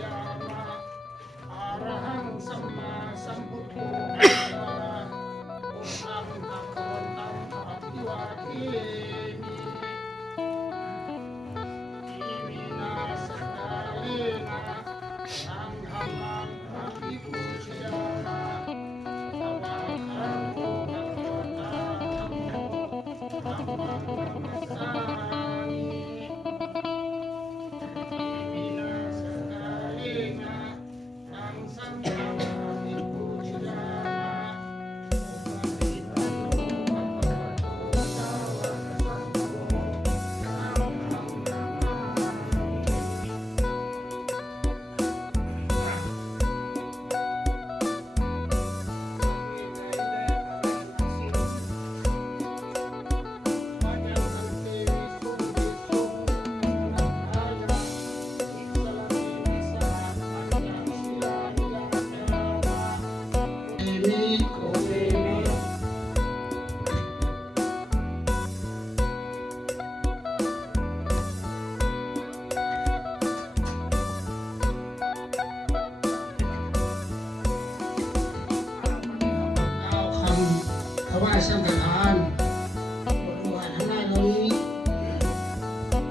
ยามะอะระหังสัมมาสัมพุทโธพุทธังภะคะวันตังอะภิวาเทมิอิมินาสการะนะสังฆังอะภิปูชยามะสวากขาโตภะคะวตาธัมโมธัมมังนัสสามิ ถวายสังฆทานบริวารทั้งหลายเหล่านี้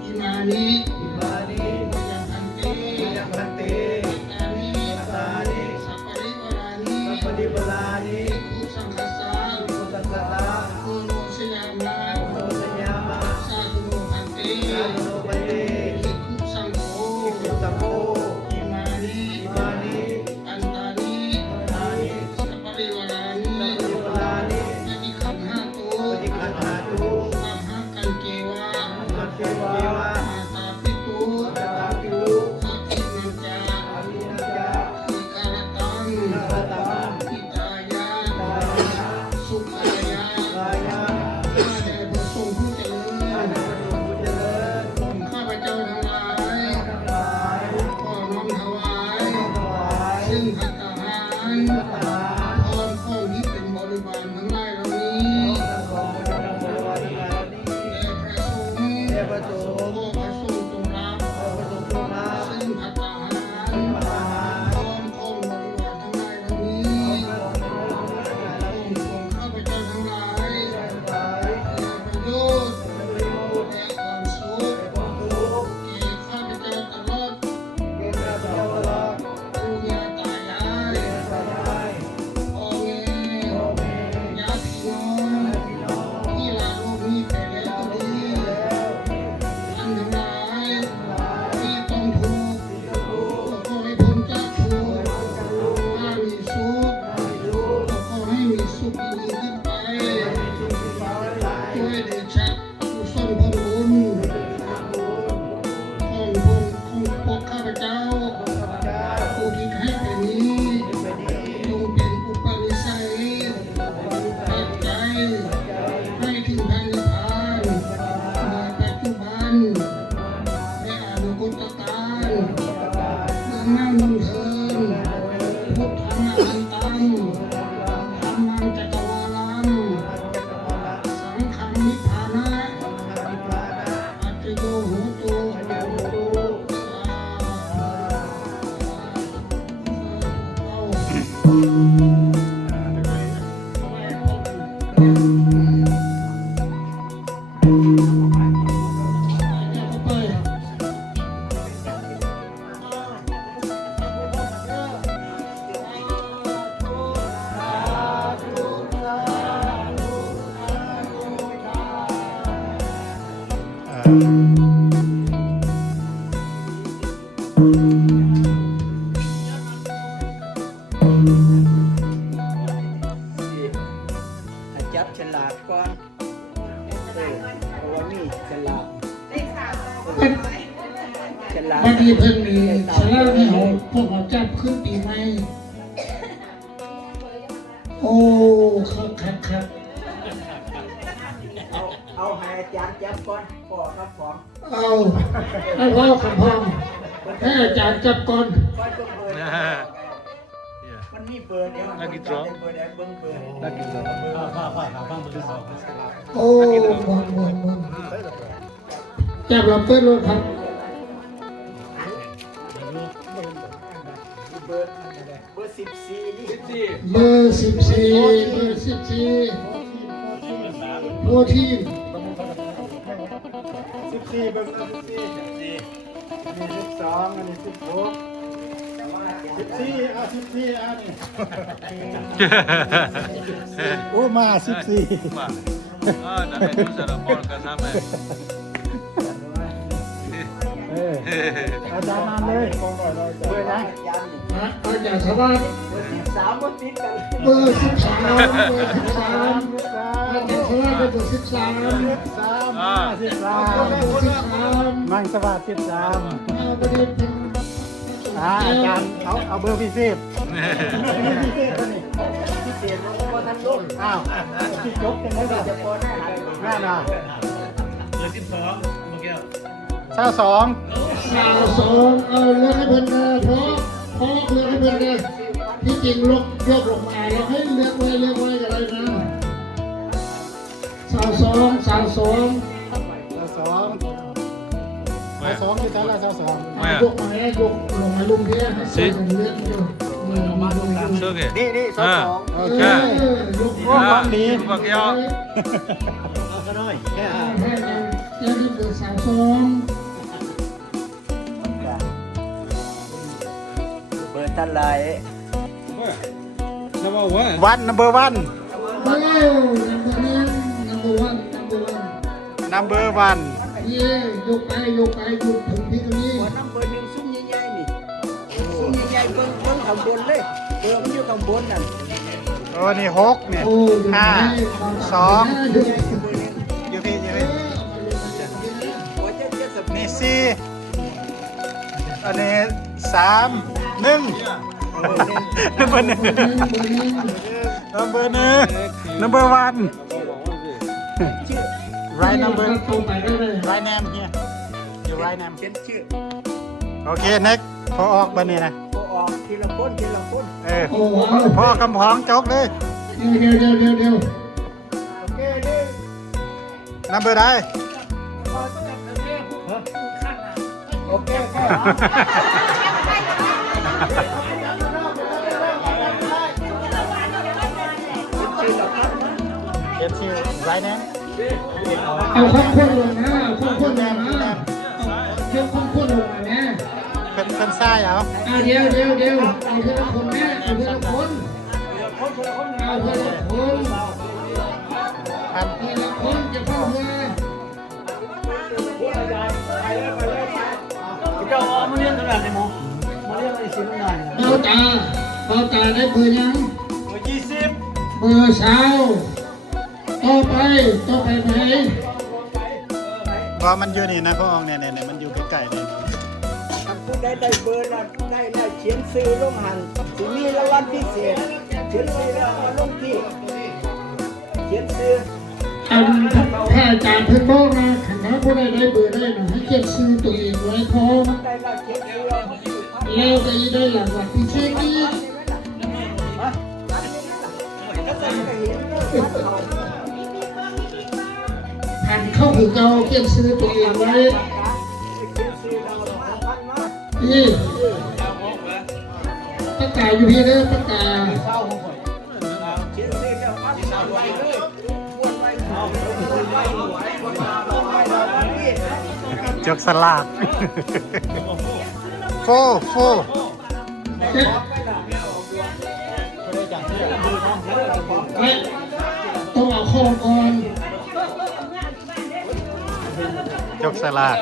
อิมานิยังพันเตปัตตานิสัพปริวารานิภิกขุสังฆสสะโอโนสยามะสาธุโนพันเตภิกขุสังโฆอิมานิปัตตานิสัพปริวารานิ ขันหาตุสัมหากันเกวะมาตาปิตุสักขินันจาอิการตังอิตายาสุขายาข้าแต่พระสงฆ์ผู้เจริญข้าพเจ้าทั้งหลายขอน้อมถวายซึ่งภัตตาหารพร้อมข้องที่เป็นบริวารทั้งหลายเหล่านี้ พระสงฆ์จงรับซึ่งภัตตาหารพร้อมของบริวารทั้งหลายเหล่านี้ของข้าพเจ้าทั้งหลายประโยชน์และความสุขแก่ข้าพเจ้าตลอดปู่ย่าตายายพ่อแม่ญาติพี่น้องที่ลาโลกนี้ไปแล้วก็ดี ท่านทั้งหลายที่ต้องทุกข์ขอให้พ้นจากทุกข์ถ้ามีสุขขอให้มีสุขยิ่งขึ้นไปด้วยเดชะกุศลผลบุญของพวกข้าพเจ้าผู้ที่ให้ไปนี้จงเป็นอุปนิสัยปัจจัยให้ถึงพระนิพพานในปัจจุบัน และอนุกตการเมืองน้ำนนเทินพุทธังอหันตังธรรมังจักรวาลังสังฆังนิพพานะปัจจโยโหตุจับฉลากก่อนเพราะว่ามีฉลากวันนี้เพิ่งมีฉลากให้เขาพวกเขาจับขึ้นปีใหม่โอ้ครับเอาให้อาจารย์จับก่อนพ่อครับของเอาให้พ่อขับพ่อให้อาจารย์จับก่อนมันมีเบอร์เดียว Lagi draw. เบอร์ใดเบิ้งเบอร์ Lagi draw. โอ้บนจับเราเปิดรถครับ เบอร์14นี่ เบอร์14เบอร์14โอทีม 14เบิ่งนะ14มี12อันนี้16 14เอา14เอานี่โอ้มา14 Ah, dame tu se lo porca, dame. อาจารย์มาเลยเบอร์นะ ยัน นะอาจารย์สวัสดิ์ 13บ่ติดกัน เบอร์13เบอร์13อาจารย์สวัสดิ์เบอร์13 มังสวัสดิ์13 ประเด็นเป็น อาจารย์เอาเบอร์พิเศษพิเศษตัวนี้ พิเศษบ่ทันลง อ้าวที่จบกันได้แบบ จะพอหน้าหัน แน่นอน สาวสองเอาเลือกให้เพิ่นนะเพราะเลือกให้เพิ่นนะที่จริงยกลงมาเราให้เลือกไว้อะไรนะสาวสอง สาวสองที่ชั้นละสาวสอง ยกมาให้ยกลงมาลุงเพี้ยให้เลือกอยู่มาลง Suge. นี่2 โอ เอ เค อยก โอ้ของดี Vad jag? เอาก็น้อยแค่ ให้เราเจ้าที่เบอร์สาวสอง เบอร์ทันไร วันนัมเบอร์วัน เอ้นัมเบอร์วันเย่ยกไปถึงที่ตรงนี้ หัวน้ำเบอร์1ซุ้มใหญ่ๆนี่ซุ้มใหญ่ๆเบิ่งข้างบนเลยเบอร์มันอยู่ข้างบนนั่น โอ้นี่6เนี่ย โอ้ 5 2อยู่พี่หัวจะส นี่4อันนี้3 1นัมเบอร์1นัมเบอร์1นัมเบอร์1 right number ตรงไปได้เลย right name here you right name เขียนชื่อ โอเค next พอออกบันนี้นะ พอออกทีละคน โอ้พ่อกำหองจกเลย เดี๋ยว นัมเบอร์ได้ โอเคชื่อละคน เขียนชื่อ right name เอาข้างคนลงนะข้างคนลงนะเดี๋ยวข้างคนลงมาแม่ เป็นซ้ายเอา เดี๋ยวเอาเพื่อนคนแม่เอาเพื่อนคนเอาเพื่อนคน ครับ เพื่อนคนจะเข้าเพื่อน เจ้าเอามาเรียนขนาดไหนมั้งมาเรียนอะไรสิลูกนาย เบาตาได้เบอร์ยัง เบอร์20 เบอร์สาวต่อไปไหน พอมันอยู่นี่นะพ่ออองเนี่ยมันอยู่ใกล้ๆนี่ ทำผู้ได้เบอร์ละได้เขียนซื้อลงหันสิมีรางวัลพิเศษเขียนซื้อแล้วมาลงที่เขียนซื้อ ถ้าอาจารย์เพิ่งบอกนะขันน้าผู้ใดได้เบอร์ได้นะให้เก็บซื้อตัวเองไว้พร้อม ได้ละเขียนซื้อ แล้วก็จะได้หลังวัลพิเศษนี้หันเข้าถึงเราเก็บซื้อตัวเองไว้นี่ประกาศอยู่พี่เด้อประกาศ จกสลากโฟ เฮ้ยต้องเอาข้อก่อน จกสลาก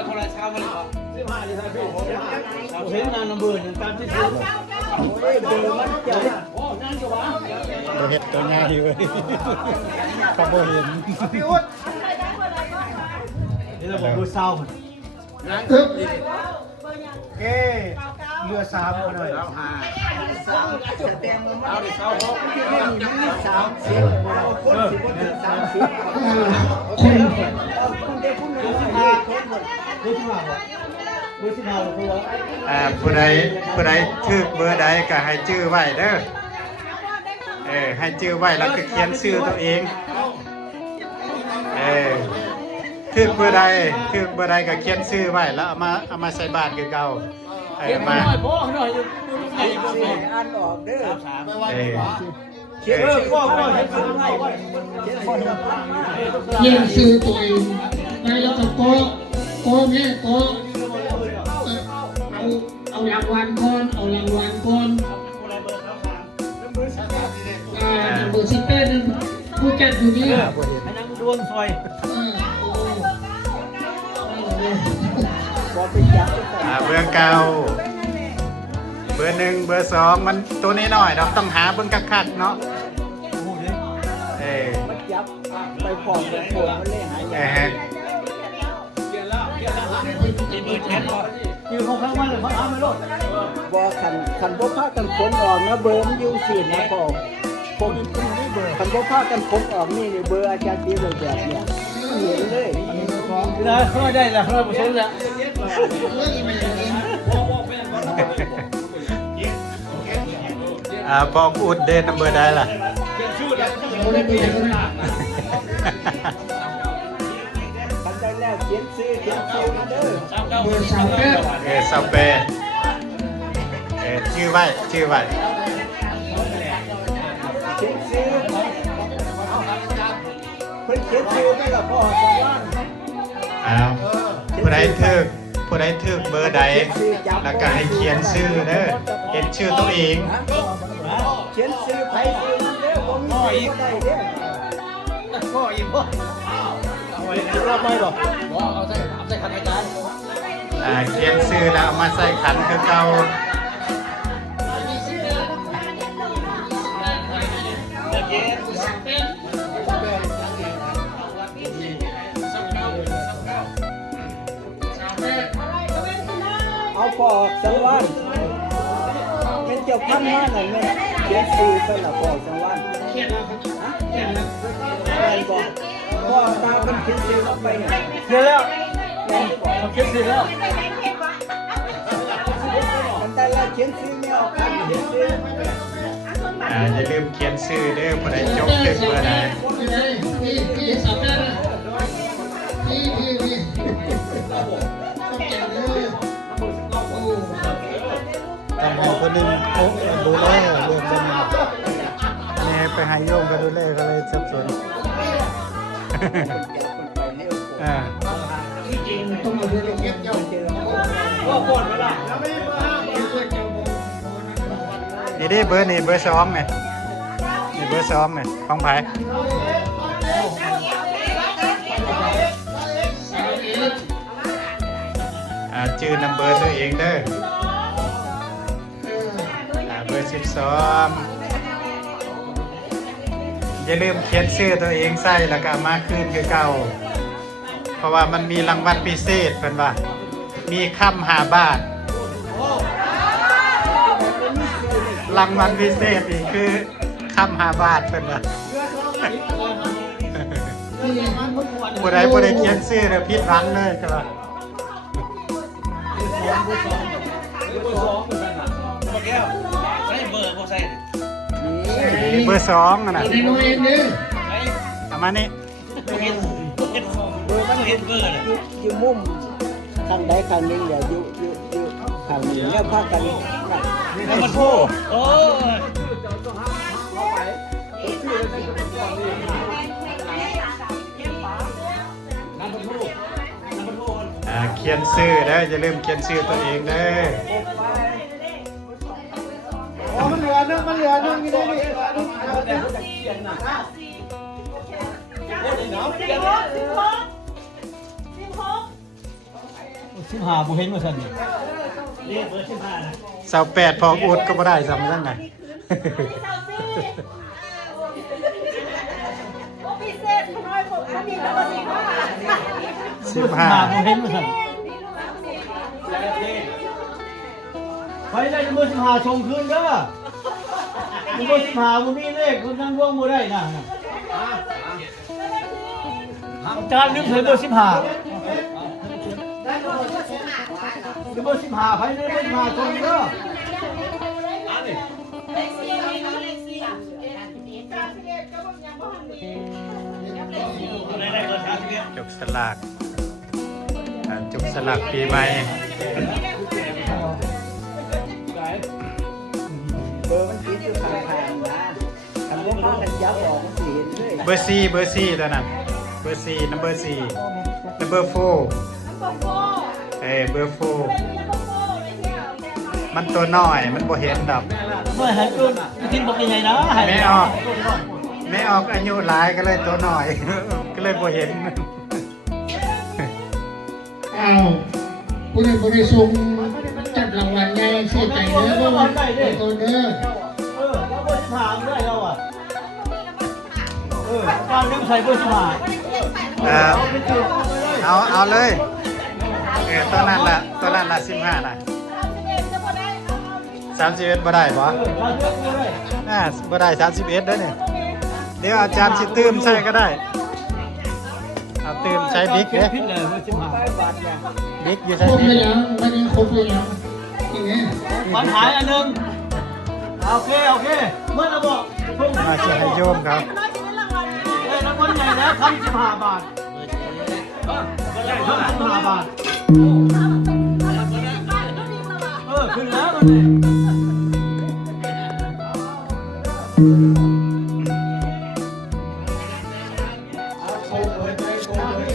เห็นนานเบอร์ตามที่ซื้อเบอร์มันจะ เราเห็ดตัวง่ายเว้ยเขาบ่เห็น นี่เราบอกเบอร์เศร้า เอ๊ะ เก้เรือ3มาหน่อย แต่งมันเอาดิเศร้าเพราะมันมี30คน10คนถึง30 คน เด็กผู้หนึ่ง15คนหมดผู้ใดถือเบอร์ใดก็ให้ชื่อไว้เด้อให้ชื่อไว้แล้วก็เขียนชื่อตัวเองถือเบอร์ใดก็เขียนชื่อไว้แล้วเอามาใส่บาตรคือเก่า มา สี่อ่านออกเด้อ เออ เขียนชื่อพ่อเขียนชื่อไว้เขียนพ่อจะฟังมา เขียนชื่อตัวเองไปแล้วก็โกแม่โกเอารางวัลก่อนเอารางวัลก่อนเบอร์สิบแปดนึงผู้จัดอยู่นี่ ให้นั่งดวงซอยบ่ไปจับ เบอร์เก้าเบอร์หนึ่งเบอร์สองมันตัวนี้หน่อยเราต้องหาเบิ่งคักๆเนาะเออ มันจับไปพร้อมกันโผล่มันเลยหาย เอ าก ยืนข้างๆมันเลยเขาทำไม่รอด บ่คันบ่พากันขนออกนะเบอร์มันอยู่สินะพ่อผมคันบ่พากันขนออกนี่เบอร์อาจารย์ตีเลยแบบเนี้ยเห็นเลย แล้วเขาได้แล้วเขาผสมแล้ว บอกอุดเดนนัมเบอร์ได้ล่ะ คันได้แล้วเขียนชื่อมาเด้อ เบอร์สามแปด สเปรชื่อไว้ เขียนชื่อเพิ่นเขียนชื่อไว้กับพ่อสองล้าน ผู้ใดถึกเบอร์ใดแล้วก็ให้เขียนชื่อเด้อเขียนชื่อตัวเอง เขียนชื่อไผชื่อมันเด้อบ่มีใครบ่ได้เด้อ พ่ออีกพ่อรอบไม่หรอกเอาใส่ขันอาจารย์ เขียนชื่อแล้วเอามาใส่ขันคือเก่า เอาพอสังวานเป็นเจ้าพันมาหน่อยแม่เขียนชื่อไปละพอสังวาน เขียนแล้วเขียนแล้ว อะไรบอกพ่อตาเพิ่นเขียนชื่อลงไปเนี่ย เดี๋ยวแล้วเขาเก็บสิแล้ว มันได้แล้วเขียนชื่อไม่ออกคันเขียนชื่อ อย่าลืมเขียนชื่อเด้อผู้ใดจบถึกเบอร์ใด พี่สามแปดพี่ต้องเก่งเลยโอ้ ต้องมีคนนึงดูแลเรื่องกันนี่ไปหายโยมก็ดูแลก็เลยสับสน ที่จริงต้องมาดูเก็บเจ้าเจอ ก็ปวดเวลา นี่ดิเบอร์นี่เบอร์สองเนี่ยนี่เบอร์สองเนี่ยของไผ่ชื่อนำเบอร์ตัวเองเด้อเบอร์12อย่าลืมเขียนชื่อตัวเองใส่แล้วก็มาคืนคือเก่าเพราะว่ามันมีรางวัลพิเศษเพิ่นว่ามีคำ5 บาทรางวัลพิเศษนี่คือคำ5 บาทเพิ่นว่าผู้ใดเขียนชื่อแล้วผิดหวังเลยก็ว่า แก้วใส่เบอร์บ่ใส่ นี่เบอร์2นั่นน่ะ ในน้อยเองเนี่ย เอามานี่ เบอร์มันเห็นเบอร์อยู่มุมข้างใดข้างหนึ่งอย่าอยู่ข้างหนึ่งแล้วพากัน นี่มันโพ โอ้ย เขียนชื่อเด้ออย่าลืมเขียนชื่อตัวเองเด้อ มันเหลือนึงนี่ได้นี่ สิบห้าบุเห็นมาสั่น 28พออุดก็บ่ได้ซ้ำจังไง 15บุเห็นมาสั่นไปได้เบอร์15ส่งคืนเด้อเบอร์15บุมีเลขคุณนั่งร่วงบ่ได้นะอาจารย์นึกถึงเบอร์15เบอร์15ไปได้เบอร์15ส่งเด้อ จุกสลากจุกสลากปีใหม่ เบอร์มันติดอยู่ข้างๆนะทำว่าพากันยับออกมันสิเห็นเลย เบอร์4ตัวนั้นเบอร์4 number 4 number 4เบอร์4มันตัวน้อยมันบ่เห็นดอก เมื่อหายตัวทิ้งบอกยังไงนะหาย ไม่ออกอายุหลายก็เลยตัวน้อย ก็เลยบ่เห็น อ้าวผู้ใดผู้ใดส่งจับรางวัลไงเสียใจเด้อตัวเด้อ เราเบอร์สิบห้าได้เราอ่ะการเลี้ยงใส่เบอร์สิบห้า เอาเลยตัวนั้นละ15น่ะ31บ่ได้บ่บ่ได้31เด้อนี่เดี๋ยวอาจารย์สิเติมใส่ก็ได้เอาเติมใช้บิ๊กเด้ พิษเลยเบอร์สิบห้า บิ๊กอยู่ ค ใช้ รบ บิ๊ เลย ก ยังไม่ได้ครบเลยยังนี่ไง มันหายอันหนึ่งโอเคเมื่อเราบอก มาเชียร์ให้โยมครับ รางวัลใหญ่แล้ว15 บาท15 บาทขึ้นแล้วมัน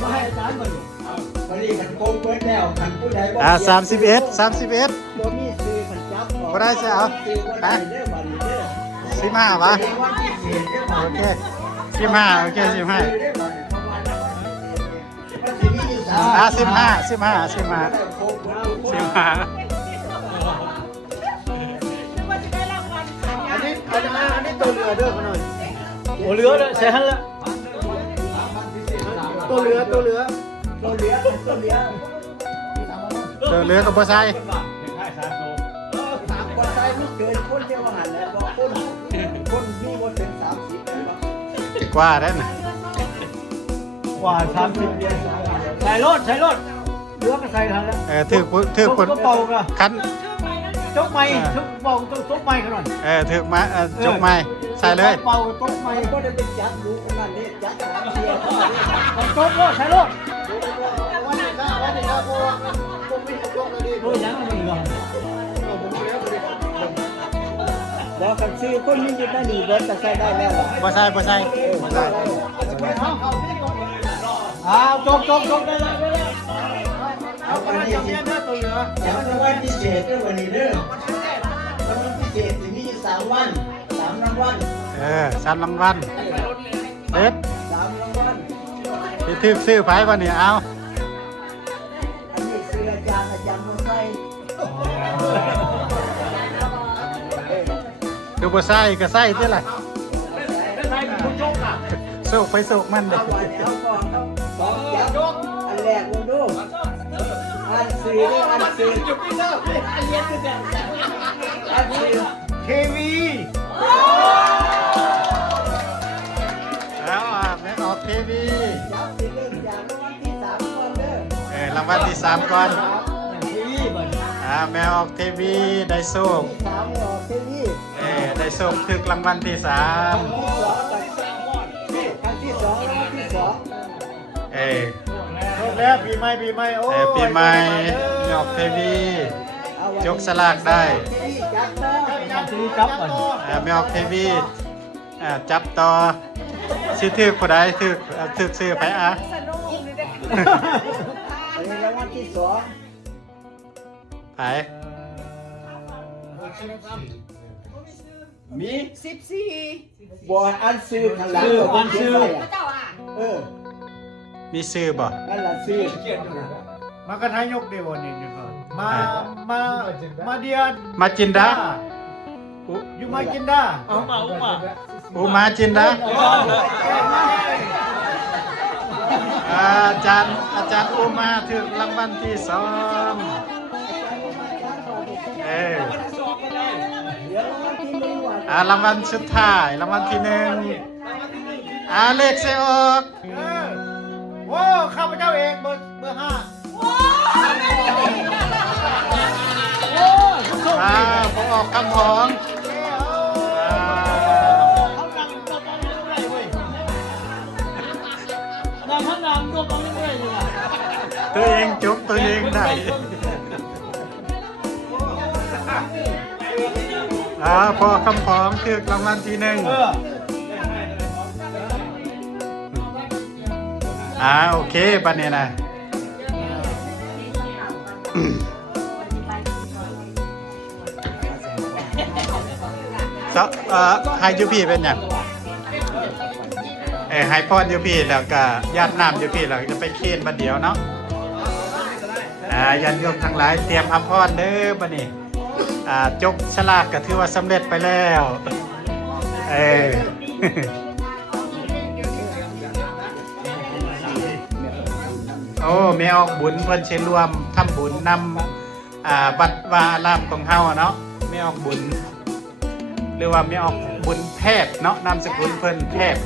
มาให้อาจารย์ก่อน วันนี้มันโกงเบิดแล้วคันผู้ใดบ่ 31 บ่มีซื้อคันจับ บ่ได้สิเอา ซื้อบ่ได้เด้อบัดนี้เด้อ 15วะ รางวัลพิเศษเด้อบัด โอ นี้ เค15โอเค15 ซื้อได้บัดนี้เพราะว่ามันสิมีอยู่สาม 15 โกงเบิด อันนี้ตัวเรือเด้อขน่อยโอ้เรือเลยใส่หันละตัวเรือ ตัวเหลือ ตัวเหลือกับบ่ใส่ สามคนใส่ไม่เกินคนเดียวหันแล้วบอกคนมีบ่ถึง30เลยบ่ กว่าได้น่ะ กว่า30ใส่รถเรือก็ใส่ทันแล้ว ถือคน ก็เป่าก็ คัน จกไม้จกเป่าจกไม้ขนาด ถือมาจกไม้ใส่เลย เป่าจกไม้ บ่ได้ไปจับลูกนั่นนี่จับหาเสีย จกรถใส่รถโอ้ยยังมันเหลือ บอกกันซื้อคนนี้อยู่ได้ดีเบิดก็ใส่ได้แล้วล่ะ บ่ใส่บ่ใส่ จกได้เลย เอาอันนี้สิอย่างรางวัลพิเศษเด้อวันนี้เด้อรางวัลพิเศษสิมี3วัน3รางวัล 3รางวัลเด็ด 3รางวัล ที่ถือซื้อไผบ่นี่เอา อันนี้ซื้ออาจารย์บ่ใส่ ดูบ่ใส่ก็ใส่ติล่ะ ใส่ผู้จกอ่ะ สุกไปสุกมันเด้ เอาวันเอาก่อนเอาสองจับอันแรกมึงดูอันซื้อเด้ออันซื้ออันซื้อ เควี แล้วแม่ออกทีวี จับสิเริ่มจากรางวัลที่3ก่อนเด้อ รางวัลที่3ก่อน เควีบ่น แม่ออกทีวีได้โชค ที่3ออกทีวี ได้โชคถึกรางวัลที่3 ครั้งที่สองรางวัลที่สอง จบแล้วปีใหม่โอ้ ปีใหม่แม่ออกทีวีจกสลากได้ จับต่อ ทีนี้จับก่อน แม่ออกทีวีจับต่อสิถึกผู้ใดถึกซื้อไปอัอ่ะนนี้รางวัลที่สอง ไป มี14บ่อันซื้อข้างหลังมีซื้อบ่ นั่นล่ะซื้อ มากระทายกเดียวนี่ครับมาเดียน มาจินดา อยู่มากินดา อูมาจินดาอาจารย์อูมาถึกรางวัลที่2 เดี๋ยวรางวัลที่1ว่ะ รางวัลสุดท้ายรางวัลที่1เลขเสออก โอ้ข้าพเจ้าเองเบอร์5โอ้สุด ผมออกคำของ เขาดังตัวบอลไม่ได้เว้ยดังทั้งดังตัวบอลไม่ได้เลยอ่ะ ตัวเองจบตัวเองได้ เ พอคำฟ้องคือรางวัลที่หนึ่ง โอเคปันนี้นะให้ยูพี่เป็นอย่างให้พรยูพี่แล้วก็ญาติน้ำยูพี่แล้วจะไปเคียนบัดเดียวเนาะญาติโยมทั้งหลายเตรียมอภรเด้อบัดนี้จกฉลากก็ถือว่าสำเร็จไปแล้วโอ้แม่ออกบุญเพิ่นเชิญรวมทำบุญนำวัดวาอารามของเฮาเนาะแม่ออกบุญหรือว่าแม่ออกบุญแพทย์เนาะนามสกุลเพิ่นแพทย์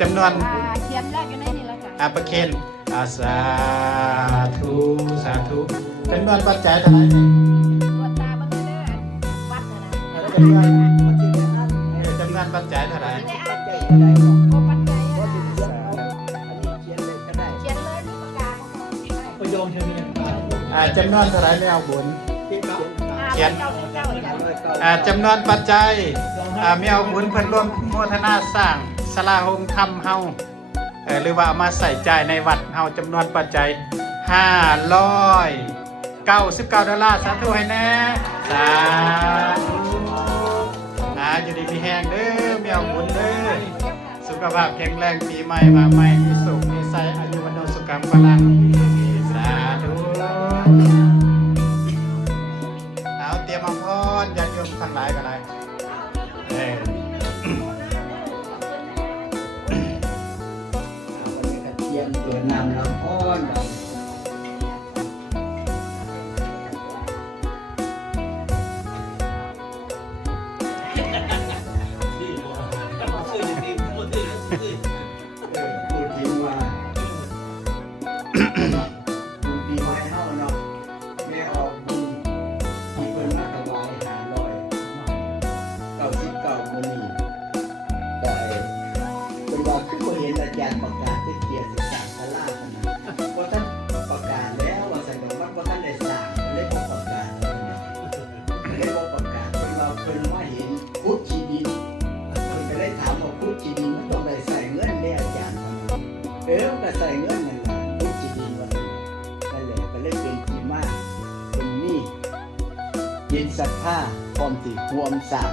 จำนวนเขียนแรกอยู่ในนี่แล้วค่ะ ประเคนสาธุสาธุจำนวนปัจจัยเท่าไหร่เนี่ย ตัวตาบังเอิญวัดนะ จำนวนปัจจัยเท่าไหร่ โอปัจจัย เขียนเลยก็ได้ เขียนเลยที่ประกาศ ประโยงเชิญมีกัน จำนวนเท่าไหร่ไม่เอาบุญ เขียนเจ้าจ้ะ จำนวนปัจจัยไม่เอาบุญเพิ่นร่วมโมทนาสร้างศาลาโฮมธรรมเฮาหรือว่าเอามาใส่ใจในวัดเฮาจำนวนปัจจัย$599สาธุให้แน่สาธุอยู่ดีมีแห้งเด้อไม่เอาบุญเด้อสุขภาพแข็งแรงปีใหม่มาใหม่มีสุขมีใสอายุวันโนสุขังพลังสาธุเตรียมอภรญาติโยมทั้งหลายกันเลยวันนี้ก็เตรียมเปิดน้ำน้ำอ้อนพูดถึงว่าบุญปีใหม่เฮาเนาะแม่ออกบุญที่เพิ่นมาถวาย599มื้อนี้ได้เป็นว่าคือบ่เห็นอาจารย์ประกาศที่เกียรติศักดิ์ศาลาขนาดนั้นบ่ทันประกาศแล้วว่าซั่นว่าบ่ทันได้สร้างเลยบ่ประกาศเลยบ่ประกาศเพิ่นว่าเพิ่นมาเห็นพุทธที่ดินเพิ่นก็เลยถามว่าพุทธที่ดินมันต้องได้ใส่เงินแน่อาจารย์มันก็ใส่เงินนั่นล่ะพุทธที่ดินว่านั่นแหละก็เลยเป็นที่มาเป็นนี่ยินศรัทธาพร้อมสิร่วมสร้าง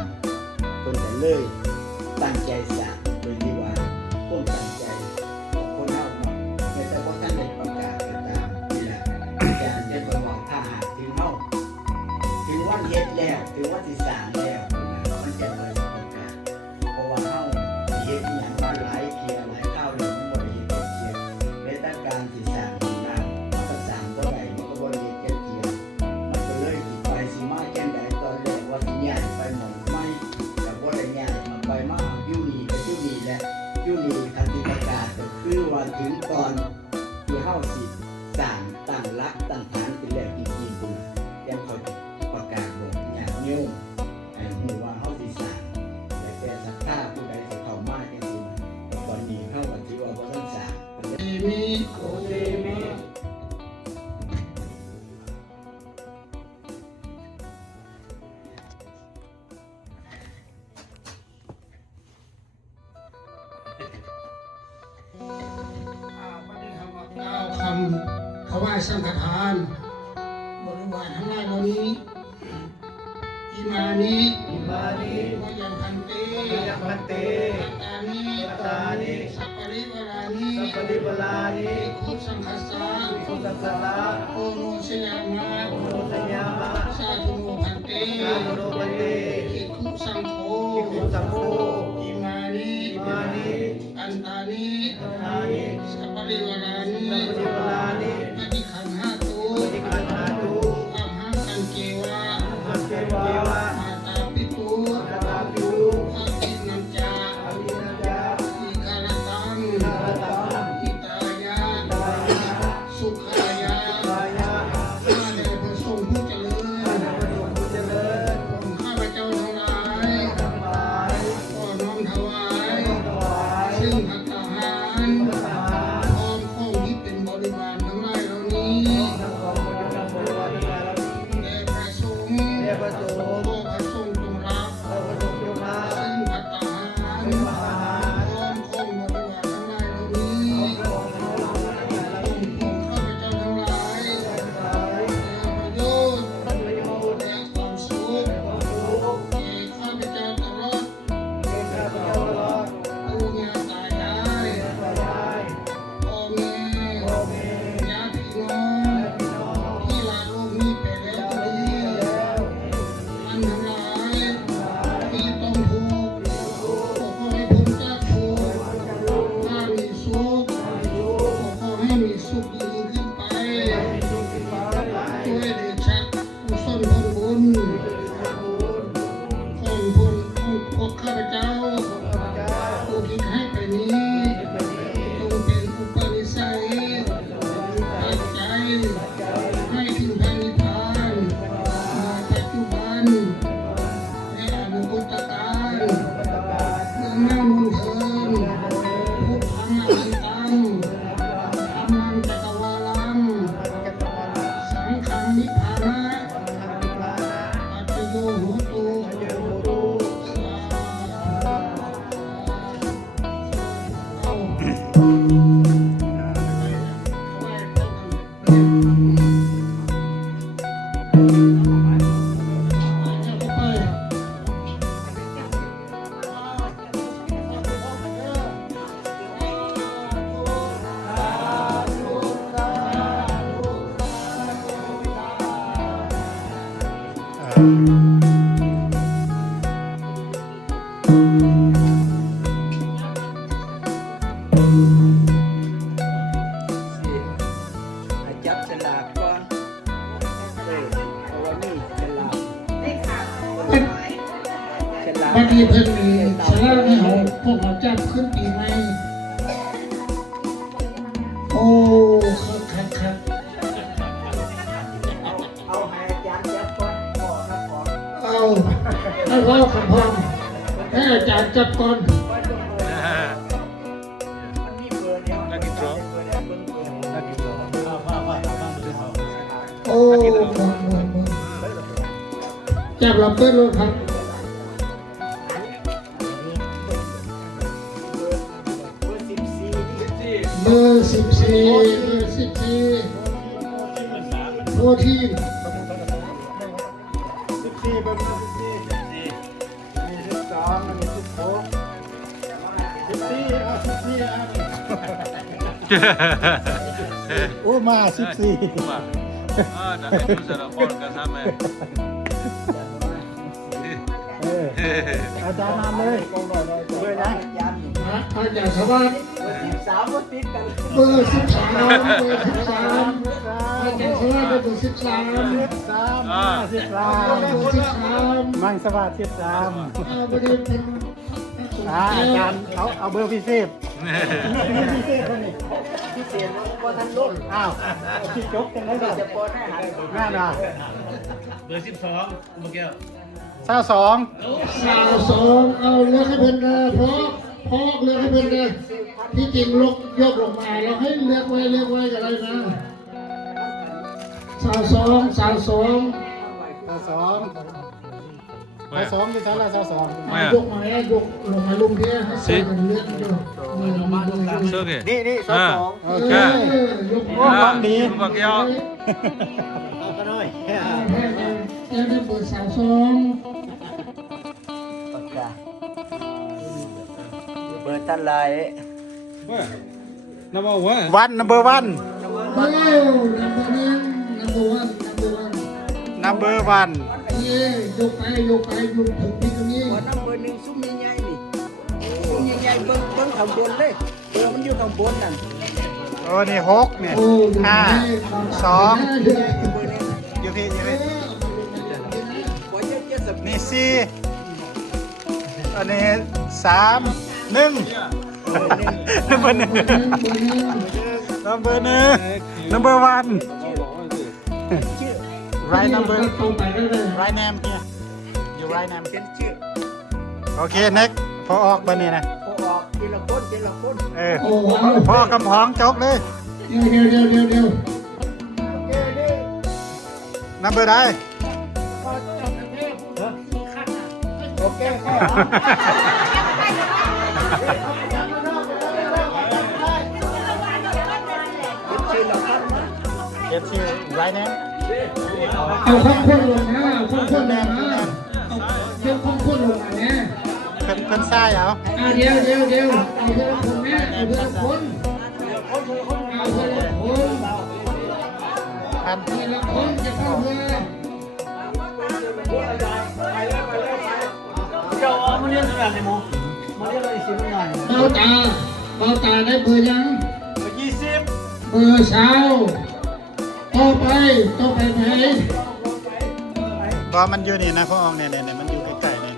เพิ่นก็เลยตั้งใจสร้างโดยที่ว่าต้องตั้งใจของคนเฮาเนาะแต่ว่าท่านได้ประกาศก็ตามนี่แหละอาจารย์ได้บอกว่าถ้าหากถึงเฮาถึงวันเฮ็ดแล้วถึงวันที่สร้างแล้วมันจะเกิดประกาศเพราะว่าเฮาเฮ็ดอหยังมาหลายเที่ยหลายคราวแล้วมันบ่ได้เฮ็ดเที่ยในแต่การที่สร้างห้องน้ำมันก็สร้างบ่ได้มันก็บ่ได้เฮ็ดเที่ยมันก็เลยสิไปสิมาจังได๋ตอนแรกว่าสิย้ายไปหม้องใหม่ก็บ่ได้ย้ายมาไปมาอยู่นี่ก็อยู่นี่แหละอยู่นี่คันที่ประกาศก็คือว่าถึงตอนที่เฮาสิสร้างตั้งหลักตั้งฐานเป็นแล้วจริงๆพุ่นน่ะยังค่อยประกาศบอกญาติโยมให้ฮู้ว่าเฮาสิสร้างแต่ศรัทธาผู้ใดสิเข้ามาจังซี่นะตอนนี้เฮาก็ถือว่าบ่ทันสร้าง มีโคเดมีวันนี้คำว่า9 คำถวายสังฆทานบริวารทั้งหลายเหล่านี้อิมานิวายังพันเตปัตตานิสัพปริวารานิคุสังคัสสะโอโนชยามะสาธุโนพันเตภิกขุสังโฆอิมานิอันตานิสัพปริวารานิปฏิคันหาตุอัมหังกันเกวะมาตาปิตุอาทินัญจาอิกาลตังอิตายะสุขายะข้าแต่พระสงฆ์ผู้เจริญของข้าพเจ้าทั้งหลายขอน้อมถวายซึ่งภัตตาหารพร้อมของที่เป็นบริวารทั้งหลายเหล่านี้แด่พระสงฆ์ โยโหตุ เยโหตุ จับฉลากก่อนเอาวันนี้ฉลากฉลาก บางทีเพิ่นมีสาระให้เขาพวกเขาจับขึ้นปีใหม่โอ้ครับ เอาให้อาจารย์จับก่อนขอครับขอ เอาให้เล่าคำพองให้อาจารย์จับก่อน ว่าจงเลยมันมีเบอร์เดียว Lucky draw เบอร์เดียวเบอร์เดียว โอ้จับลำเปิ้ลเลยครับ เบอร์14 เบอร์14โทษที 14เบอร์14มี12มี16 14เอา14เอาโอ้มา14 Ah, dapat tu cara pon ke sama. อาจารย์นำเลยเลยนะ อาจารย์ อาจารย์สวัสดิ์ เบอร์13ว่าติดกัน เบอร์13อาจารย์สวัสดิ์เบอร์13 มังสวัสดิ์13 ไม่ได้เป็น อาจารย์เอาเบอร์พิเศษ พิเศษแล้วก็ท่านลง อ้าวที่จบกันแล้ว จะปอนให้หัน แม่น่ะ เบอร์12เมื่อกี้ 22 สาวสองเอาเลือกให้เป็นเพราะเลือกให้เป็นที่จริงยกลงมาเราให้เลือกไว้กันเลยนะสาวสอง22อยู่ชั้นละ22 ยกมาแล้วยกลงมาลุงเพี้ยให้ใส่กันเลือกด้วย So ke? นี่22 โอเค ยก โอ้ของดี Buat kau. เอาไปหน่อย ให้ได้เบอร์สาวสอง ปากกาเบอร์ท่านไร Nama what? วันนัมเบอร์วัน เอ้านัมเบอร์วัน ยกไปยกถึงที่ตรงนี้ ขอน้ำเบอร์หนึ่งซุ้มใหญ่ๆนี่ซุ้มใหญ่ๆเบิ้งข้างบนเลยเบอร์มันอยู่ข้างบนนั่น โอ้นี่6เนี่ย โอ้ 5 2อยู่พี่ขอเยอะๆสัก นี่4อันนี้3 1นัมเบอร์1นัมเบอร์1นัมเบอร์1 ชื่อ right number ตรงไปได้เลย right name here you right name เขียนชื่อ โอเค next พอออกบันนี้นะ พอออกทีละคน เออ โอ้โห พ่อกำหองจกเลย เดี๋ยว นัมเบอร์ได้ โอเคก็ชื่อเราครับ เขียนชื่อ right name เอาข้างคนลงนะเอาข้างคนลงนะเอาเชือกข้างคนลงมาเนี่ย เพิ่นซ้ายเอา เดี๋ยวเอาเชือกคนเนี่ยเอาเชือกคนเอาเชือกคน พัน ทีละคนจะเข้าเรือ เจ้าเอามาเรียนขนาดไหนโมมาเรียนอะไรสิมันหน่อย เบาตาได้เบอร์ยัง 20 เบอร์สาวต่อไปไหน บอมันอยู่นี่นะพ่อออกเนี่ยมันอยู่ใกล้ๆเนี่ย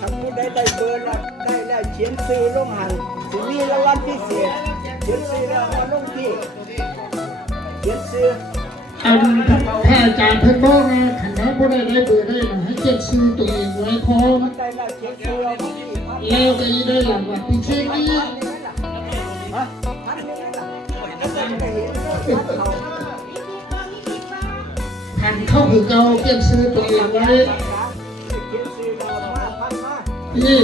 ทำผู้ใดได้เบอร์แล้วได้แล้วเขียนซื้อลงหันสิมีรางวัลพิเศษเขียนซื้อแล้วมาลงที่เขียนซื้อ ถ้าอาจารย์เพิ่นบอกนะขันน้ำบ่ได้เบอร์ได้นะให้เก็บชื่อตัวเองไว้พร้อม ได้แล้วเขียนซื้อเอาที่ แล้วก็ได้รางวัลพิเศษนี้ ถ้า นเข้าคือเก่าเขียนซื้อตัวเองไว้นี่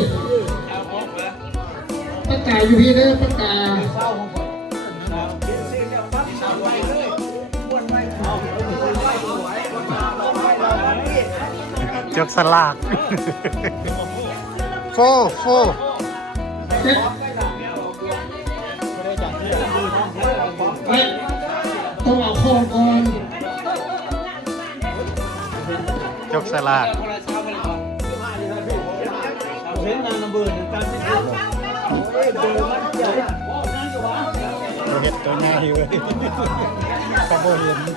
ประกาศอยู่พี่เด้อประกาศ จกสลาก โฟเฮ้ยต้องเอาข้อก่อน จกสลาก เห็นนางระเบิดการที่เ เราเห็ดตัวง่ายเว้ยกระโบเห็น นี่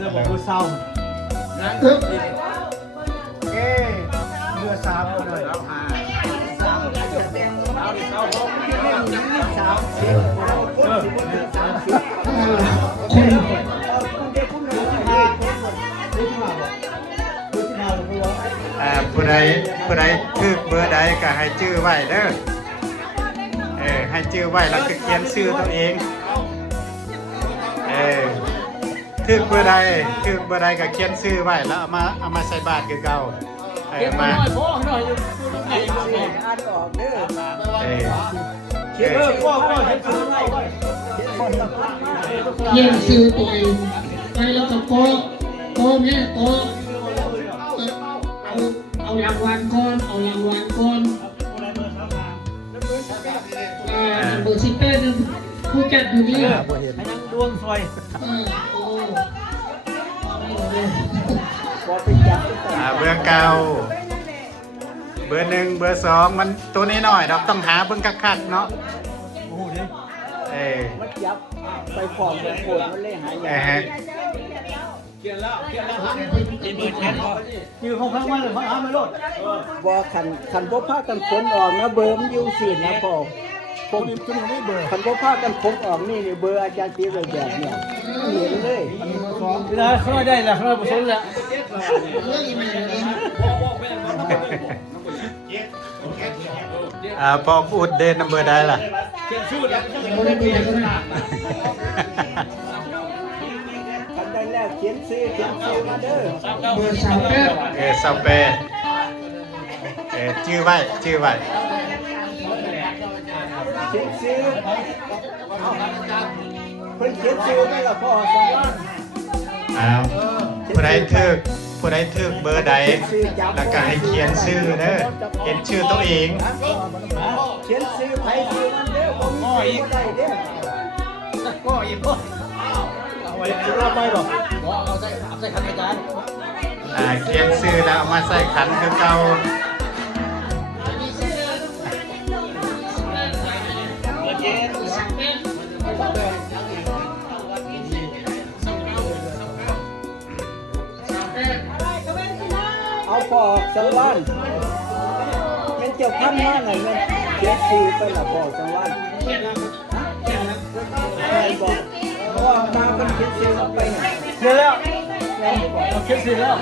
เราบอกว่าเศร้า เอ๊ะ เรือสามคนเลย ผู้ใดทึกเบอร์ใดก็ให้ชื่อไว้เด้อให้ชื่อไว้แล้วก็เขียนชื่อตัวเองทึกเบอร์ใดก็เขียนชื่อไว้แล้วเอามาใส่บาตรคือเก่ามา อ่านออกเด้อ เขียนพ่อเขียนซื้อไว้ เขียนซื้อตัวเองไปแล้วก็โก้แม่โก้เอารางวัลก่อนเบอร์18นึงผู้จัดอยู่นี่ ให้นั่งดวงซอย โอ้ พอไปจับไปต่อ เบอร์เก่าเบอร์1เบอร์2มันตัวนี้หน่อยเราต้องหาเบิ่งคักๆเนาะ โอ้โหดิ มันจับไปฟอมโคตรมันเลยหาย ฮะ ยืนของข้างมันเลยหาไม่รอด บ่ขันบ่พากันขนออกนะเบอร์มันอยู่สินะพ่อ ผมจะไม่เบอร์ ขันบ่พากันขนออกนี่เบอร์อาจารย์ตีแบบเนี่ยเห็นเลย เวลาเขาได้แล้วเขาผสมแล้ว พอพูดเดนนัมเบอร์ได้ล่ะ ขันได้แล้วเขียนซื้อมาเด้อ เบอร์38 ซาเปชื่อไว้ เขียนซื้อเพิ่นเขียนซื้อนี่ล่ะพ่อสองวัน ผู้ใดทึกเบอร์ใดแล้วก็ให้เขียนชื่อเด้อเขียนชื่อตัวเอง เขียนซื้อไผซื้อมันเด้อบ่มีบ่ได้เด้อ ก็อีกพ่อเอาไว้รับไปบอก เขียนชื่อแล้วเอามาใส่ขันคือเก่าเอาพอสังวันเป็นเจ้าพันมาหน่อยแม่เขียนซื้อไปละพอสังวันใครบอกเพราะว่าตาเป็นเขียนซื้อเอาไปเนี่ย เขียนแล้วเราเขียนเสร็จแล้ว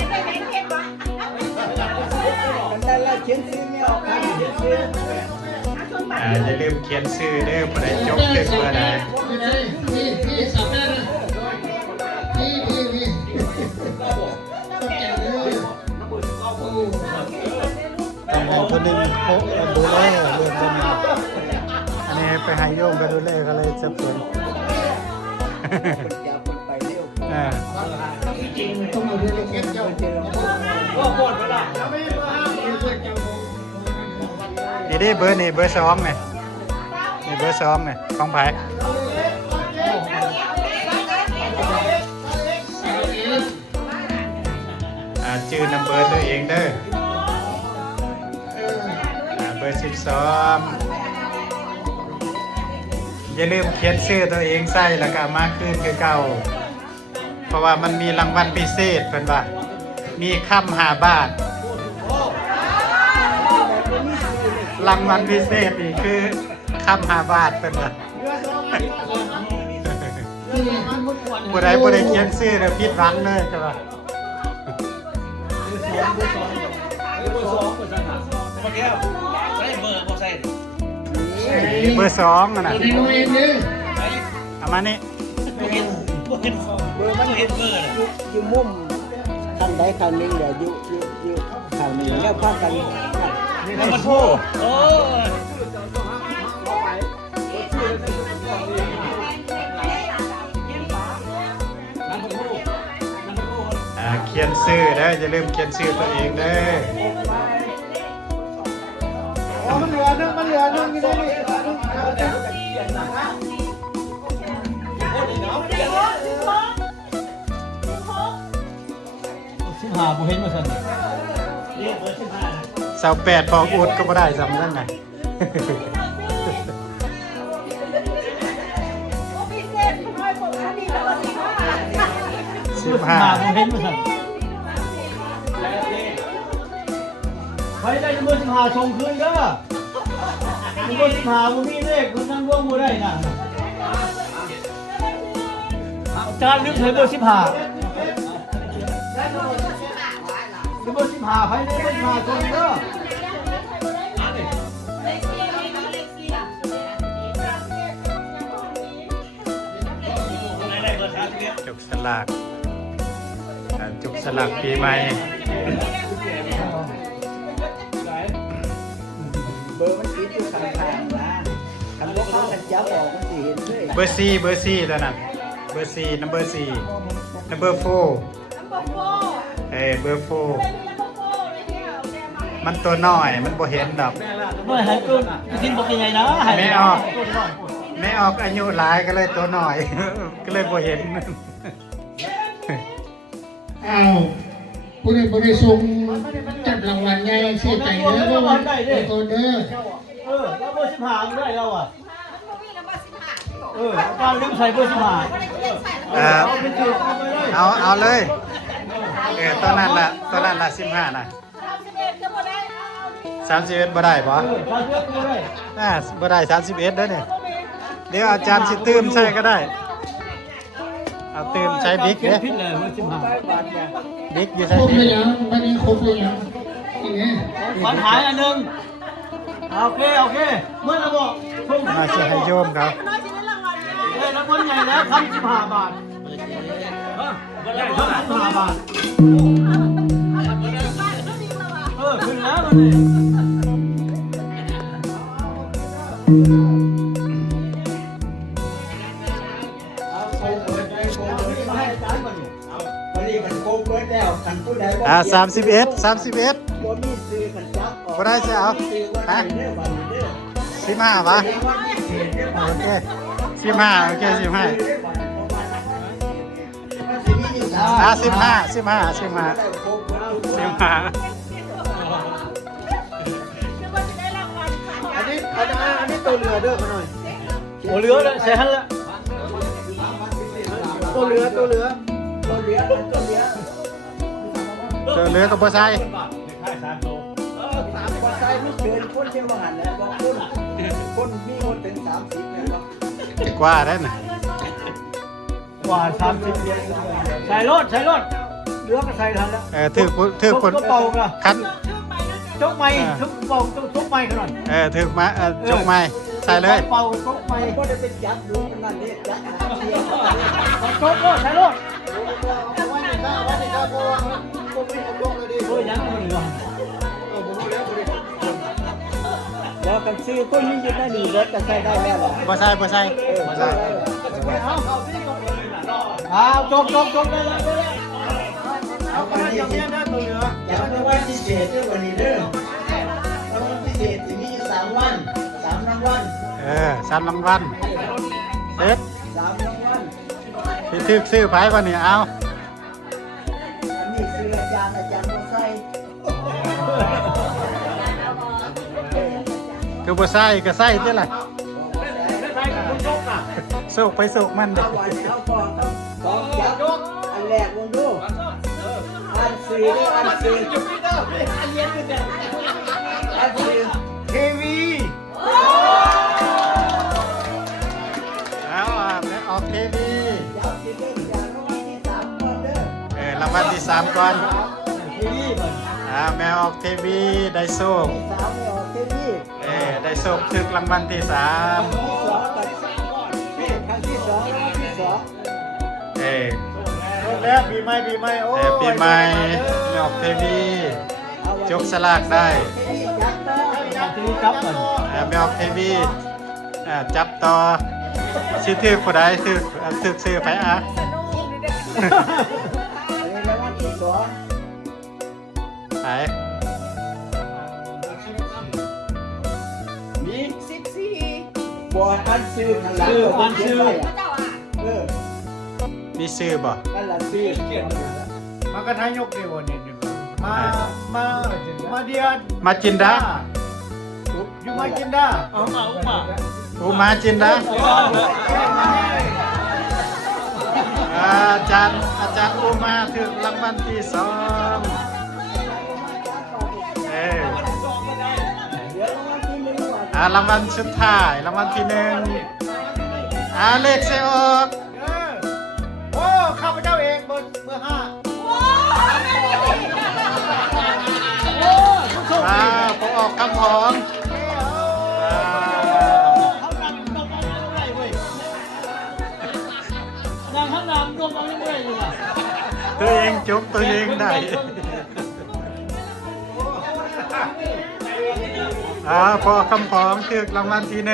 กันได้แล้วเขียนซื้อไม่ออกครับเขียนซื้อ อย่าลืมเขียนชื่อเด้อผู้ใดจกทึกเบอร์ใด พี่38นะพี่ต้องแก่เลยโอ้ ต้องให้คนหนึ่งดูแลเรื่องคนนี้อันนี้ไปให้โยมไปดูแลก็เลยสับสน อย่าคนไปเร็ว ต้องเอาเรื่องเก็บเจ้า เจอ ก็ปวดเวลา นี่เบอร์นี่เบอร์2นี่เบอร์2นี่ของไผชื่อนัมเบอร์ตัวเองเด้อเบอร์12อย่าลืมเขียนชื่อตัวเองใส่แล้วก็เอามาคืนคือเก่าเพราะว่ามันมีรางวัลพิเศษเพิ่นว่ามีคำ5 บาทรางวัลพิเศษนี่คือคำ5 บาทเพิ่นว่าผู้ใดเขียนชื่อแล้วผิดหวังเลยใช่ป่ะ เมื่อกี้ใส่เบอร์บ่ใส่ เบอร์2น่ะนะ ในโรงเรียนเนี่ย เอามานี่ เมื่อกี้ เห็นเบอร์มันเห็นเบอร์น่ะ อยู่มุมข้างใดข้างหนึงเดี๋ยวอยู่ข้างหนึงแล้วพากัน แล้วมันโทรโอ้ย เขียนชื่อเด้ออย่าลืมเขียนชื่อตัวเองเด้อ มันเหลือนึงนี่ได้นี่ 15บ่เห็นว่าซั่น 28บอกอุดก็บ่ได้ซ้ำนั่นน่ะ 15บ่เห็นว่าซั่นใครได้เบอร์15ส่งคืนเด้อเบอร์15บ่มีเลขคนนั้นร่วมบ่ได้น่ะอาจารย์ลืมใช้เบอร์15เบอร์15ใครได้เบอร์15ส่งเด้อ จุกสลากจุกสลากปีใหม่ เบอร์มันติดอยู่ข้างๆนะคำว่ากันจับออกมันสิเห็นเลย เบอร์4ตัวนั้นเบอร์4 number 4 number 4เบอร์4มันตัวน้อยมันบ่เห็นดอก ไม่ให้ต้นทิ้งบอกยังไงนะ ไม่ออกไม่ออกอายุหลายก็เลยตัวน้อย ก็เลยบ่เห็น อ้าวผู้ใดบ่ได้ส่งจับรางวัลใหญ่สิไปเด้อบ่ว่าไปตัวเด้อ แล้วเบอร์15ไม่ได้เราอ่ะอาจารย์ลืมใส่เบอร์15 เอาเลยตัวนั้นละ15นะ31บ่ได้บ่บ่ได้31เด้อเนี่ยเดี๋ยวอาจารย์สิตื่มใช่ก็ได้เอาตื่มใช้บิ๊กเด้ ผิดเลยเบอร์15 บิ๊กอยู่ ค ใช้ รบหรื บิ๊ อก ยังวันนี้ครบหรือยังนี่ไง ขวัญหายอันหนึ่งโอเคเมื่อเราบอกทุ่ม มาเสียให้โยมเขา ได้รางวัลใหญ่แล้ว15 บาทได้15 บาทขึ้นแล้วมันเลยมาให้อาจารย์ก่อน วันนี้มันโกงเบิดแล้วคันผู้ใดบ่ 31 บ่มีซื้อกันจับออก บ่ได้สิเอา ซื้อว่า ฮะ เด้อวันนี้เด้อ 15วะ เรียกว่าพิเศษเด้อวัน โอ นี้ เค15โอเค15 มันสิมีอยู่สาม 15 ได้ครบเบิดทุกคน อันนี้ตัวเรือเด้อมาหน่อย โอ้เหลือเลยใส่หันละ ตัวเรือ ตัวเหลือ ตัวเหลือกับบ่ใส่ ว่าใส่ลูกเชิญคนเที่ยวมาหันแล้วบางคนมีคนเป็น30แล้วบ่ ดีกว่าได้น่ะ กว่า30ใส่รถเหลือก็ใส่ทันแล้ว ถือคน ก็เป่ากัน คัน จกไม้ทุกเป่าทุกไม้ขนาด ถือมาจงไม้ใส่เลย เป่าจกไม้ บ่ได้เป็นจับดูนั่นเด้จับเที่ยว จกรถใส่รถ วันนี้ก็เพราะว่าผมไม่เอาลงเลยดิ โอ้ยยังไม่เหลือ ผมรู้แล้วบริ แล้วกันซื้อคนมีอยู่ในนี่รถก็ใช้ได้แล้วล่ะ บ่ใส่บ่ใส่ เอาจกได้เลย เอาไปนี่สิอย่าไปว่าพิเศษเด้อวันนี้เด้อรางวัลพิเศษสิมีอยู่3วัน3รางวัล 3รางวัลเซ็ต 3รางวัล ที่ซื้อไผบ่นี่เอา อันนี้ซื้ออาจารย์บ่ใส่ คือบ่ใส่ก็ใส่เด้อล่ะ ใส่กับจกอ่ะ โศกไปโศกมัน เอาไว้เอาก่อนต้องจับอันแรกลงดูอันซื้ออันซื้ออันซื้อ ทีวี เอาออกทีวี จับสิเด้อจากรางวัลที่3ก่อนเด้อ รางวัลที่3ก่อน ทีวีก่อน แมวออกทีวีได้โชค ที่3นี่ออกทีวี ได้โชคถึกรางวัลที่3 ที่2กับครั้งที่2รางวัลที่2 จบแล้วปีใหม่โอ้ย ปีใหม่ไม่ออกทีวีจกสลากได้ ทีนี้ครับก่อน ไม่ออกทีวีจับต่อชื่อถือผู้ใดถือซื้อไปอ่ะ สนุกดีเด้อ อันนี้แล้ววันที่สอง ไป มี 14 บอลอันซื้อข้างหลัง อันชื่อ เจ้าอ่ะ มีซื้อบ่ นั่นแหละซื้อ มากระทายกดีวันนี้มาเดียน มาจินดา อยู่มากินได้ อูมาจินดาอาจารย์อูมาถึงรางวัลที่2รางวัลสุดท้ายรางวัลที่1เลขเสียออก โอ้ข้าพเจ้าเองเบอร์5พอออกคำของ เขานำนมเอาไม่ได้เว้ยนางข้างนำนมเอาไม่ได้เลยอ่ะ ตัวเองจบตัวเองได้พอคำของถึกรางวัลที่1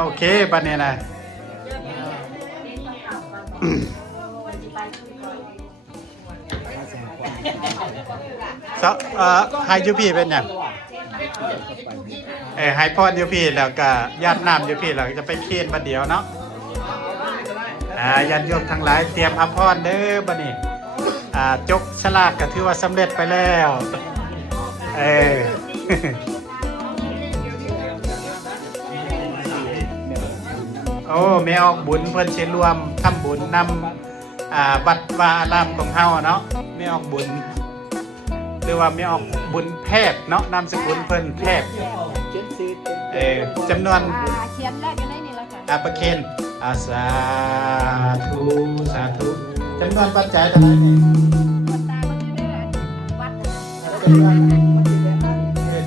โอเคบัดนี้นะไฮยูพีเป็นอย่างไฮพอดยูพีแล้วก็ญาติน้ำยูพีแล้วจะไปเคียนบัดเดียวเนาะญาติโยมทั้งหลายเตรียมอภรเด้อบัดนี้จกฉลากก็ถือว่าสำเร็จไปแล้วโอ้แม่ออกบุญเพิ่นสิรวมทำบุญนำวัดวาอารามของเฮาเนาะแม่ออกบุญหรือว่าแม่ออกบุญแพทย์เนาะนามสกุลเพิ่นแพทย์ เขียนซื้อ จำนวน เขียนแรกอยู่ในนี่แล้วกัน ประเคนสาธุจำนวนปัจจัยเท่าไหร่นี่ ตามันเด้อวัด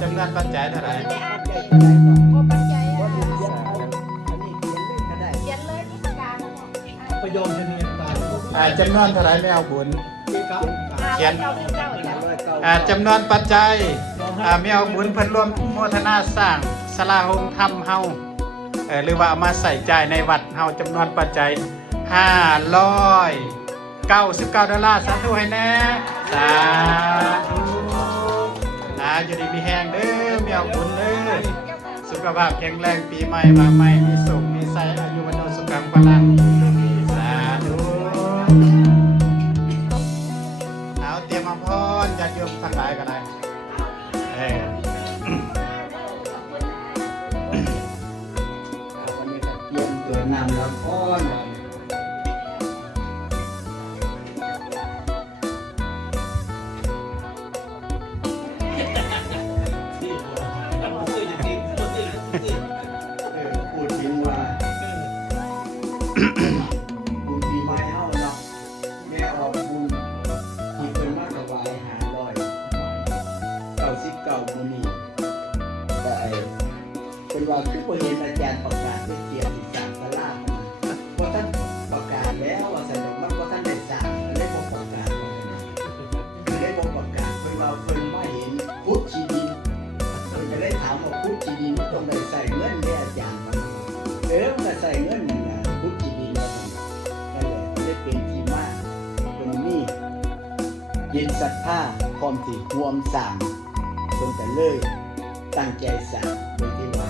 จำนวนปัจจัยเท่าไหร่ ได้อ่านโอ้ปัจจัยอ่ะ อันนี้เขียนเล่นก็ได้ เขียนเลยที่ประกาศแล้วก็ ประโยชน์ชนิดต่าง จำนวนเท่าไหร่แม่ออกบุญ เขียน เจ้าจ้ะ จำนวนปัจจัยแม่ออกบุญเพิ่นรวมโมทนาสร้างศาลาโฮมธรรมเฮาหรือว่าเอามาใส่ใจในวัดเฮาจำนวนปัจจัย$599สาธุให้แน่สาธุอยู่ดีมีแห้งเด้อแม่ออกบุญเด้อสุขภาพแข็งแรงปีใหม่มาใหม่มีสุขมีไสอายุวันโนสุขังพลังสาธุเอาเตรียมอภรญาติโยมทั้งหลายก็ได้วันนี้ก็เตรียมตัวนำแล้วพ่อนพูดถึงว่าบุญปีใหม่เฮาเนาะแม่ออกบุญที่เพิ่นมาถวาย599มื้อนี้ก็เป็นว่าคือบ่เห็นอาจารย์ประกาศเป็นเกียรติสร้างศาลาเพราะท่านประกาศแล้วว่าสนุกมันบ่ทันได้สร้างก็เลยบ่ประกาศว่าก็เลยบ่ประกาศเพิ่นว่าเพิ่นมาเห็นพุทธชีดินเพิ่นก็เลยถามว่าพุทธชีดินมันต้องได้ใส่เงินเด้อาจารย์มันก็ใส่เงินนั่นน่ะพุทธชีดินว่าซั่นนั่นแหละเลยเป็นที่มาเพิ่นมียินศรัทธาพร้อมสิร่วมสร้างเพิ่นก็เลยตั้งใจสร้างโดยที่ว่า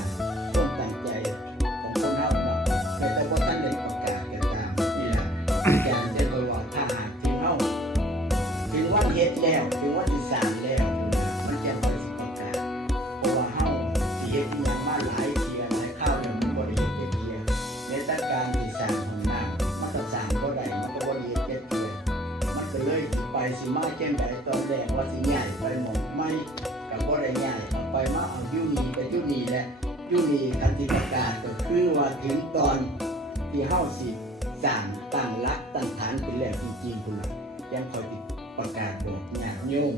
ต้นตั้งใจของคนเฮาเนาะแต่ว่าท่านได้ประกาศกันตามนี่ล่ะอาจารย์ได้บอกว่าถ้าหากที่เฮาถึงวันเฮ็ดแล้วถึงวันที่สร้างแล้วมันจะบ่สิประกาศเพราะว่าเฮาสิเฮ็ดอีหยังมาหลายเที่ยหลายคราวแล้วมันบ่ได้เฮ็ดเที่ยในแต่การที่สร้างห้องน้ำมันก็สร้างบ่ได้มันก็บ่ได้เฮ็ดเที่ยมันก็เลยสิไปสิมาจังไดตอนแรกว่าสิย้ายไปหม้องใหม่ก็บ่ได้ย้ายไปมาเอาอยู่นี่ก็อยู่นี่แหละอยู่นี่คันที่ประกาศก็คือว่าถึงตอนที่เฮาสิสร้างตั้งหลักตั้งฐานเป็นแล้วจริงๆพุ่นล่ะยังค่อยสิประกาศบอกญาติโยม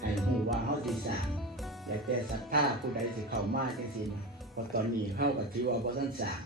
ให้ฮู้ว่าเฮาสิสร้างแล้วแต่ศรัทธาผู้ใดสิเข้ามาจังซี่นะเพ ราะตอนนี้เฮาก็ถือว่าบ่ทันสร้าง